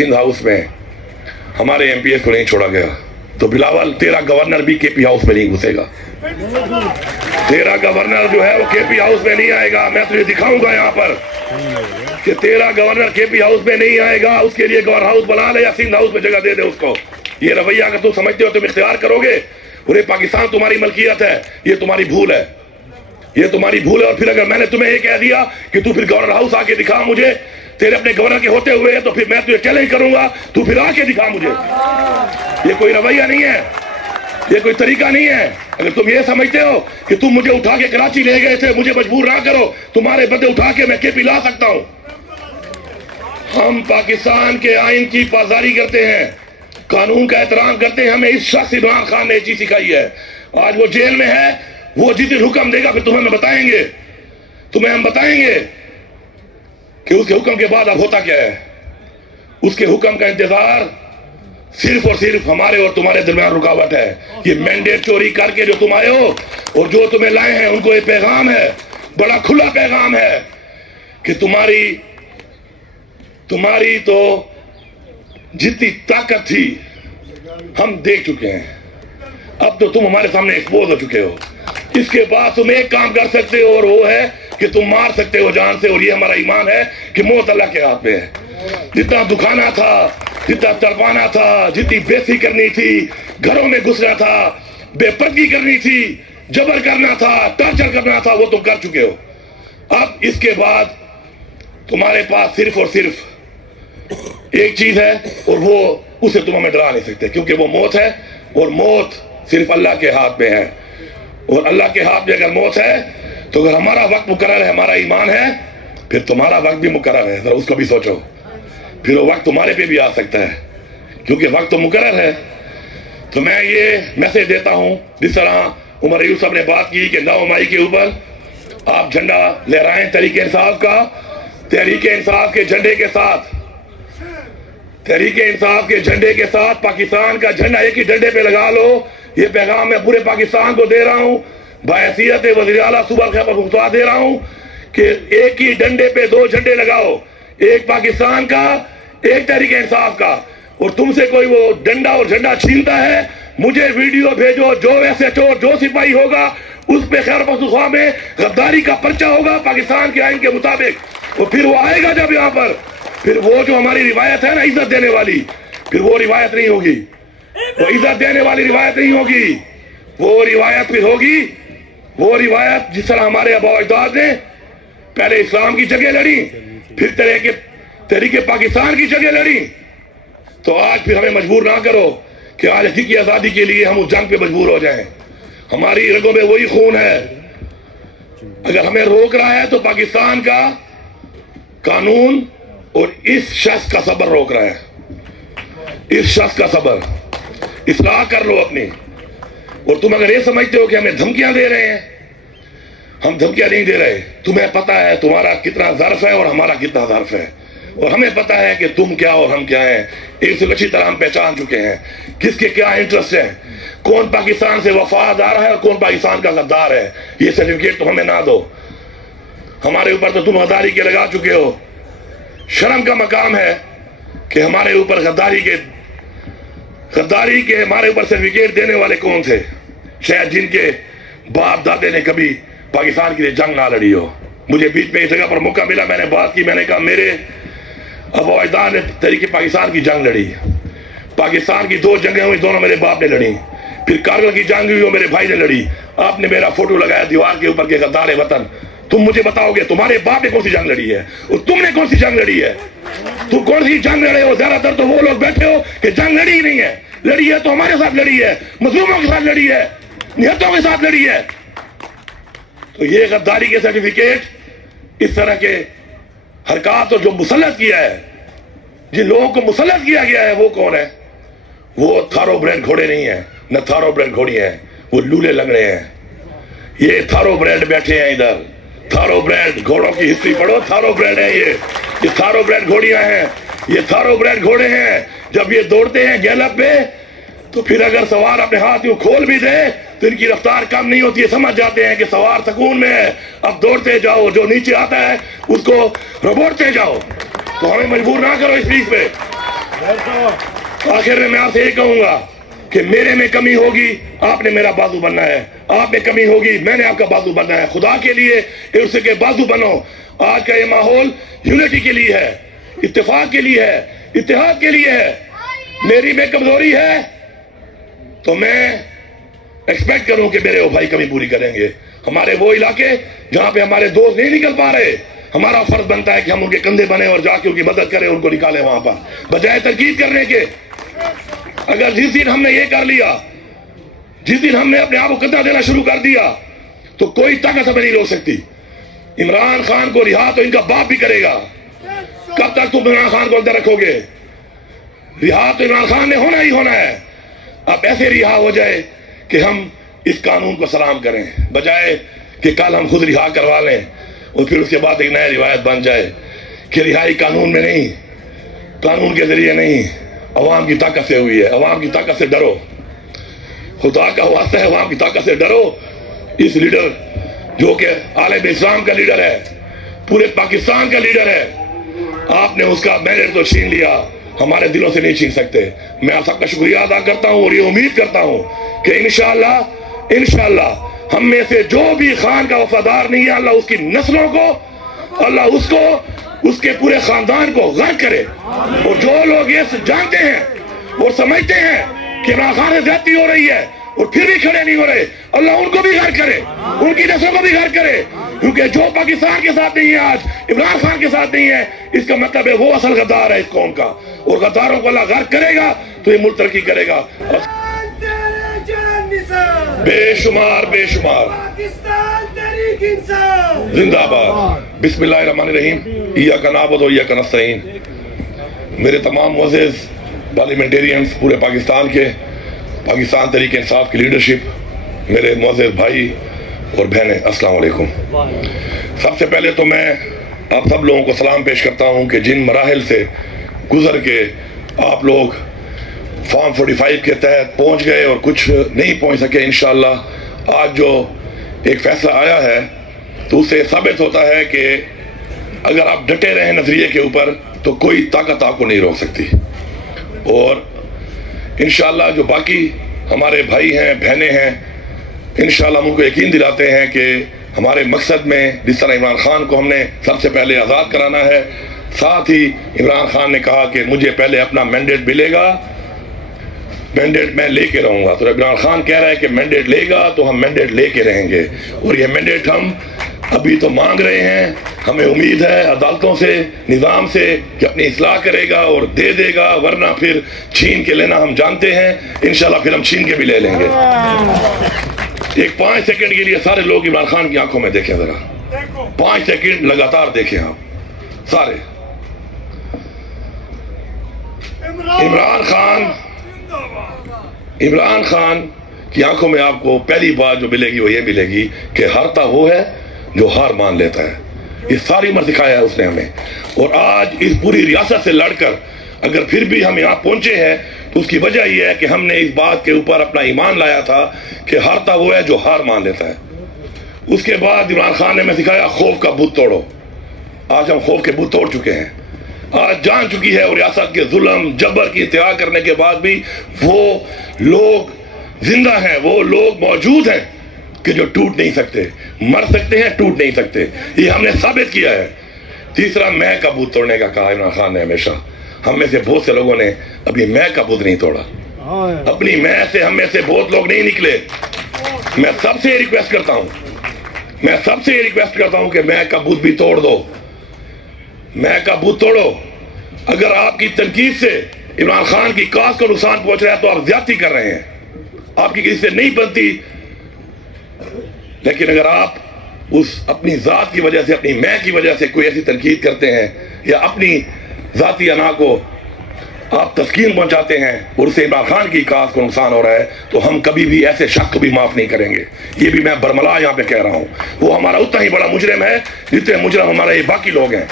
Sindh house में हमारे MPS को नहीं छोड़ा गया, तो बिलावल तेरा गवर्नर भी केपी हाउस में नहीं घुसेगा। तेरा गवर्नर जो है वो केपी हाउस में नहीं आएगा। मैं तुझे दिखाऊंगा यहाँ पर कि तेरा गवर्नर केपी हाउस में नहीं आएगा। उसके लिए गवर्नर हाउस बना ले या सिंध हाउस में जगह दे दे उसको। ये रवैया अगर तुम समझते हो तुम इख्तियार करोगे, पूरे पाकिस्तान तुम्हारी मलकियत है, ये तुम्हारी भूल है, ये तुम्हारी भूल है। और फिर अगर मैंने तुम्हें ये कह दिया कि तू फिर गवर्नर हाउस आके दिखा मुझे, तेरे अपने गवर्नर के होते हुए, तो फिर मैं तुझे चैलेंज करूंगा, तू फिर आके दिखा मुझे। ये कोई रवैया नहीं है, ये कोई तरीका नहीं है। अगर तुम ये समझते हो कि तुम मुझे उठा के कराची ले गए थे, मुझे मजबूर ना करो, तुम्हारे बदले उठा के मैं केपी ला सकता हूं। हम पाकिस्तान के आइन की पासदारी करते हैं, कानून का एहतराम करते हैं। हमें इस शख्स इमरान खान ने ये चीज सिखाई है। आज वो जेल में है, वो जिस दिन हुक्म देगा फिर तुम्हें हम बताएंगे कि उसके हुक्म के बाद अब होता क्या है। उसके हुक्म का इंतजार सिर्फ और सिर्फ हमारे और तुम्हारे दरमियान रुकावट है। ये मैंडेट चोरी करके जो तुम आए हो और जो तुम्हें लाए हैं, उनको ये पैगाम है, बड़ा खुला पैगाम है कि तुम्हारी तो जितनी ताकत थी हम देख चुके हैं। अब तो तुम हमारे सामने एक्सपोज हो चुके हो। इसके बाद तुम एक काम कर सकते हो, और वो है कि तुम मार सकते हो जान से। और ये हमारा ईमान है कि मौत अल्लाह के हाथ में है। जितना दुखाना था, जितना तड़पाना था, जितनी बेइज्जती करनी थी, घरों में घुसना था, बेपर्दगी करनी थी, जबर करना था, टॉर्चर करना था, वो तुम कर चुके हो। अब इसके बाद तुम्हारे पास सिर्फ और सिर्फ एक चीज है, और वो उसे तुम हमें डरा नहीं सकते, क्योंकि वो मौत है। और मौत सिर्फ अल्लाह के हाथ में है। और अल्लाह के हाथ में अगर मौत है, तो अगर हमारा वक्त मुकर्रर है, हमारा ईमान है, फिर तुम्हारा वक्त भी मुकर्रर है। जरा उसको भी सोचो, फिर वो वक्त तुम्हारे पे भी आ सकता है, क्योंकि वक्त तो मुकर्रर है। तो मैं ये मैसेज देता हूं, जिस तरह उमर अयूब साहब ने बात की कि 9 मई के ऊपर आप झंडा लहराएं तहरीके इंसाफ का, तहरीके इंसाफ के झंडे के साथ, तहरीके इंसाफ के झंडे के साथ पाकिस्तान का झंडा एक ही झंडे पे लगा लो। ये पैगाम मैं पूरे पाकिस्तान को दे रहा हूं, बाहैसियत वज़ीर आला सूबा खैबर पख्तूनख्वा दे रहा हूं कि एक ही डंडे पे 2 झंडे लगाओ, एक पाकिस्तान का, एक तहरीके इंसाफ का। और तुमसे कोई वो डंडा और झंडा छीनता है, मुझे वीडियो भेजो। जो SHO, जो सिपाही होगा, उस पे खैबर पख्तूनख्वा में गद्दारी का पर्चा होगा पाकिस्तान के आइन के मुताबिक। और फिर वो आएगा जब यहाँ पर, फिर वो जो हमारी रिवायत है ना इज्जत देने वाली, फिर वो रिवायत नहीं होगी, वो इज्जत देने वाली रिवायत नहीं होगी। वो रिवायत फिर होगी, वो रिवायत जिस तरह हमारे आबा अजदाद ने पहले इस्लाम की जगह लड़ी, फिर तहरीके पाकिस्तान की जगह लड़ी। तो आज फिर हमें मजबूर ना करो कि आज हकीकी आजादी के लिए हम उस जंग पे मजबूर हो जाएं। हमारी रगों में वही खून है। अगर हमें रोक रहा है तो पाकिस्तान का कानून और इस शख्स का सबर रोक रहा है। इस शख्स का सबर, इस्लाह कर लो अपनी। और तुम अगर ये समझते हो कि हमें धमकियां दे रहे हैं, हम धमकियां नहीं दे रहे। तुम्हें पता है तुम्हारा कितना ज़र्फ है और हमारा कितना ज़र्फ है, और हमें पता है कि तुम क्या और हम क्या हैं। एक से अच्छी तरह हम पहचान चुके हैं किसके क्या इंटरेस्ट है, कौन पाकिस्तान से वफादार है और कौन पाकिस्तान का गद्दार है। ये सर्टिफिकेट तो हमें ना दो, हमारे ऊपर तो तुम गद्दारी के लगा चुके हो। शर्म का मकाम है कि हमारे ऊपर गद्दारी के हमारे ऊपर सर्टिफिकेट देने वाले कौन थे? शायद जिनके बाप दादे ने कभी पाकिस्तान के लिए जंग ना लड़ी हो। मुझे बीच में इस जगह पर मौका मिला, मैंने बात की, मैंने कहा मेरे अबू अजदाद ने तहरीके पाकिस्तान की जंग लड़ी। पाकिस्तान की 2 जंगें हुई, दोनों मेरे बाप ने लड़ी। फिर कारगिल की जंग हुई, वो मेरे भाई ने लड़ी। आपने मेरा फोटो लगाया दीवार के ऊपर के गद्दार वतन। तुम मुझे बताओगे तुम्हारे बाप ने कौन सी जंग लड़ी है और तुमने कौन सी जंग लड़ी है? तुम कौन सी जंग लड़े हो? ज्यादातर तो वो लोग बैठे हो कि जंग लड़ी ही नहीं है। लड़ी है तो हमारे साथ लड़ी है, मजलूमों के साथ लड़ी है, निहत्तों के साथ लड़ी है। तो ये गद्दारी के सर्टिफिकेट, इस तरह के हरकत जो मुसल्लत किया है, जिन लोगों को मुसल्लत किया गया है, वो कौन है? वो थारोब्रेड घोड़े नहीं है, न थारोब्रेड घोड़ी है, वो लूले लंगड़े हैं। ये थारोब्रेड बैठे हैं इधर। थारोब्रेड घोड़ों की हिस्ट्री पढ़ो, थारोब्रेड है ये थारोब्रेड घोड़ियां हैं, ये थारोब्रेड घोड़े हैं। जब ये दौड़ते हैं गैलप पे, तो फिर अगर सवार अपने हाथ यूं खोल भी दे तो इनकी रफ्तार कम नहीं होती है। समझ जाते हैं कि सवार सुकून में है, अब दौड़ते जाओ, जो नीचे आता है उसको रगोड़ते जाओ। तो हमें मजबूर ना करो इस चीज पे। آخر میں آپ سے یہ کہوں گا کہ میرے میں کمی ہوگی آپ نے میرا بازو بننا ہے، آپ میں کمی ہوگی میں نے آپ کا بازو بننا ہے. خدا کے لیے اس کے بازو بنو. آج کا یہ ماحول یونٹی کے لیے ہے، اتفاق کے لیے ہے، اتحاد کے لیے ہے. میری میں کمزوری ہے تو میں ایکسپیکٹ کروں کہ میرے وہ بھائی کمی پوری کریں گے. ہمارے وہ علاقے جہاں پہ ہمارے دوست نہیں نکل پا رہے، ہمارا فرض بنتا ہے کہ ہم ان کے کندھے بنے اور جا کے ان کی مدد کریں، ان کو نکالیں وہاں پر، بجائے تنقید کرنے کے. اگر جس دن ہم نے یہ کر لیا، جس دن ہم نے اپنے آپ کو کندھا دینا شروع کر دیا، تو کوئی طاقت ہمیں نہیں روک سکتی. عمران خان کو رہا تو ان کا باپ بھی کرے گا. کب تک تم عمران خان کو اندر رکھو گے؟ رہا تو عمران خان نے ہونا ہی ہونا ہے. اب ایسے رہا ہو جائے کہ ہم اس قانون کو سلام کریں، بجائے کہ کل ہم خود رہا کروا لیں اور پھر اس کے بعد ایک نئی روایت بن جائے کہ رہائی قانون میں نہیں، قانون کے ذریعے نہیں، عوام کی طاقت سے ہوئی ہے. عوام کی طاقت سے ڈرو، خدا کا واسطہ ہے، عوام کی طاقت سے ڈرو. اس لیڈر جو کہ عالم اسلام کا لیڈر ہے، پورے پاکستان کا لیڈر ہے، آپ نے اس کا مینڈیٹ تو چھین لیا، ہمارے دلوں سے نہیں چھین سکتے. میں آپ سب کا شکریہ ادا کرتا ہوں اور یہ امید کرتا ہوں کہ انشاءاللہ ہم میں سے جو بھی خان کا وفادار نہیں ہے، اللہ اس کی نسلوں کو، اللہ اس کو، اس کے پورے خاندان کو غرق کرے. اور جو لوگ یہ جانتے ہیں اور سمجھتے ہیں کہ عمران خان سے زیادتی ہو رہی ہے اور پھر بھی کھڑے نہیں ہو رہے، اللہ ان کو بھی غرق کرے، ان کی نسلوں کو بھی غرق کرے. کیونکہ جو پاکستان کے ساتھ نہیں ہے آج، عمران خان کے ساتھ نہیں ہے، اس کا مطلب ہے وہ اصل غدار ہے اس قوم کا. اور غداروں کو اللہ غرق کرے گا تو یہ ملک ترقی کرے گا. بے شمار بے شمار زندہ باد. بسم اللہ الرحمن الرحیم. ایاک نعبد و ایاک نستعین. میرے تمام معزز پارلیمنٹیرینز پورے پاکستان کے، پاکستان تحریک انصاف کی لیڈرشپ، میرے معزز بھائی اور بہنیں، السلام علیکم. سب سے پہلے تو میں آپ سب لوگوں کو سلام پیش کرتا ہوں کہ جن مراحل سے گزر کے آپ لوگ فارم 45 کے تحت پہنچ گئے اور کچھ نہیں پہنچ سکے، انشاءاللہ آج جو ایک فیصلہ آیا ہے تو اس سے ثابت ہوتا ہے کہ اگر آپ ڈٹے رہیں نظریے کے اوپر تو کوئی طاقت آپ کو نہیں روک سکتی. اور انشاءاللہ جو باقی ہمارے بھائی ہیں، بہنیں ہیں، انشاءاللہ ہم ان کو یقین دلاتے ہیں کہ ہمارے مقصد میں جس طرح عمران خان کو ہم نے سب سے پہلے آزاد کرانا ہے، ساتھ ہی عمران خان نے کہا کہ مجھے پہلے اپنا مینڈیٹ ملے گا، مینڈیٹ میں لے کے رہوں گا. تو عمران خان کہہ رہا ہے کہ مینڈیٹ لے گا تو ہم مینڈیٹ لے کے رہیں گے. اور یہ مینڈیٹ ہم ابھی تو مانگ رہے ہیں، ہمیں امید ہے عدالتوں سے، نظام سے کہ اپنی اصلاح کرے گا اور دے دے گا، ورنہ پھر چھین کے لینا ہم جانتے ہیں. انشاءاللہ پھر ہم چھین کے بھی لے لیں گے. ایک 5 سیکنڈ کے لیے سارے لوگ عمران خان کی آنکھوں میں دیکھیں، ذرا 5 سیکنڈ لگاتار دیکھیں آپ سارے. عمران خان کی آنکھوں میں آپ کو پہلی بات جو ملے گی وہ یہ ملے گی کہ ہارتا وہ ہے جو ہار مان لیتا ہے. یہ ساری عمر سکھایا ہے اس نے ہمیں. اور آج اس پوری ریاست سے لڑ کر اگر پھر بھی ہم یہاں پہنچے ہیں تو اس کی وجہ یہ ہے کہ ہم نے اس بات کے اوپر اپنا ایمان لایا تھا کہ ہارتا وہ ہے جو ہار مان لیتا ہے. اس کے بعد عمران خان نے ہمیں سکھایا خوف کا بت توڑو. آج ہم خوف کے بت توڑ چکے ہیں. آج جان چکی ہے اور ریاست کے ظلم جبر کی انتہا کرنے کے بعد بھی وہ لوگ زندہ ہیں، وہ لوگ موجود ہیں کہ جو ٹوٹ نہیں سکتے. مر سکتے ہیں، ٹوٹ نہیں سکتے. یہ ہم نے ثابت کیا ہے. تیسرا، میں کا بت توڑنے کا کہا عمران خان نے ہمیشہ. ہم میں سے بہت سے لوگوں نے ابھی میں کا بت نہیں توڑا. اپنی میں سے ہم میں سے بہت لوگ نہیں نکلے. میں سب سے ریکویسٹ کرتا ہوں کہ میں کا بت بھی توڑ دو. میں کا بت توڑو. اگر آپ کی تنقید سے عمران خان کی کاز کو نقصان پہنچ رہا ہے تو آپ زیادتی کر رہے ہیں. آپ کی کسی سے نہیں بنتی. لیکن اگر آپ اس اپنی ذات کی وجہ سے، اپنی میں کی وجہ سے کوئی ایسی تنقید کرتے ہیں یا اپنی ذاتی انا کو آپ تسکین پہنچاتے ہیں اور اسے عمران خان کی کاز کو نقصان ہو رہا ہے تو ہم کبھی بھی ایسے شخص کو بھی معاف نہیں کریں گے. یہ بھی میں برملا یہاں پہ کہہ رہا ہوں. وہ ہمارا اتنا ہی بڑا مجرم ہے جتنے مجرم ہمارے یہ باقی لوگ ہیں.